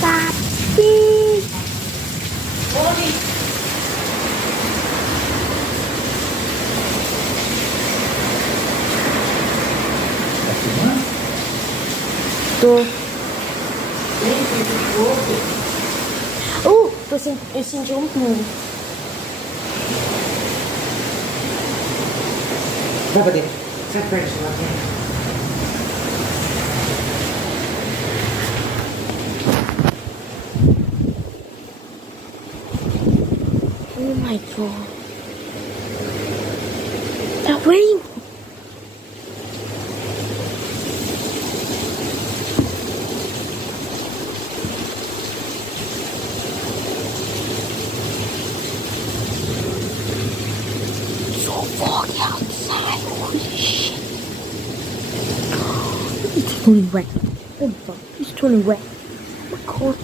Papi. Tô. Eu senti um pingo. Vai pra dentro. Sai perto lá dentro. Oh my god. Tá vendo? So fog outside. Holy shit. It's turning red. Oh my god. It's turning red. Oh my god.